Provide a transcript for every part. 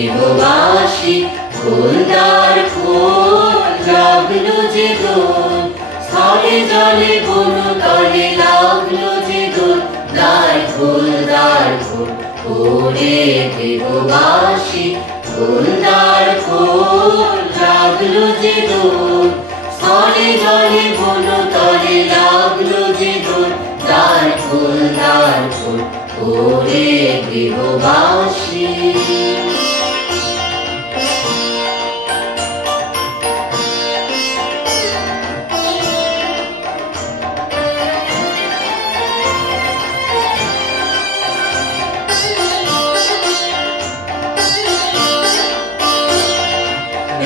গৃহবাসী ফুলদার ফুল লাগলো যে দোল স্থলে জলে বনতলে লাগলো যে দোল দ্বার খোল ওরে গৃহবাসী ফুলদার ফুল লাগলো যে দোল স্থলে জলে বনতলে লাগলো যে দোল দ্বার খোল ওরে গৃহবাসী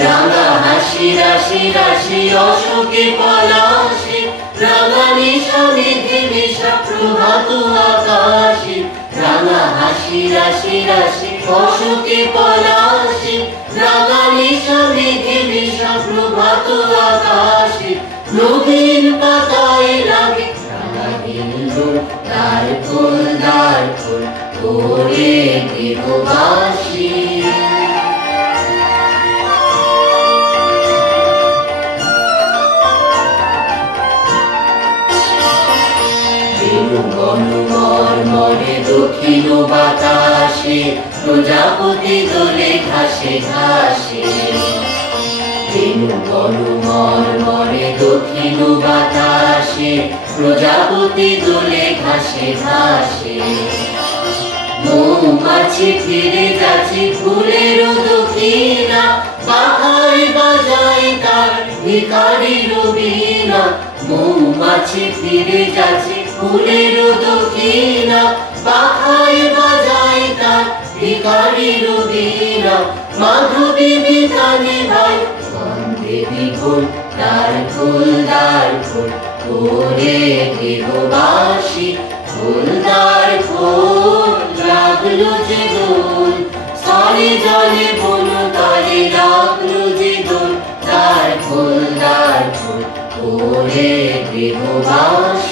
রাঙা হাসি রাশি রাশি অশোকে পলাশি রাঙা নিশা মেঘে মেশা প্রভাত আকাশে রাঙা হাসি রাশি রাশি অশোকে পলাশি রাঙা নিশা মেঘে মেশা প্রভাত আকাশে নবীন পাতায় লাগে রাঙা হিন্দুর দ্বার খোল ওরে গৃহবাসী মর্মরে দক্ষিণ বাতাসে প্রজাপতি দোলে ঘাসে ঘাসে মর্মরে দক্ষিণ বাতাসে প্রজাপতি দোলে ঘাসে ঘাসে মৌমাছি ফিরে যাচ্ছে ফুলের দক্ষিণা পাখায় বাজায় তার ভিখারির বীণা মৌমাছি ফিরে যাচ্ছে ফুলের দক্ষিণা পাখায় বাজায় তার ভিখারির বীণা মাধবী বিতানে ভাই দেবী খোল দ্বার খোল ওরে গৃহবাসী ফুলদার খোল লাগলো যে দোল স্থলে জলে বনতলে লাগলো যে দোল দ্বার খোল ওরে গৃহবাসী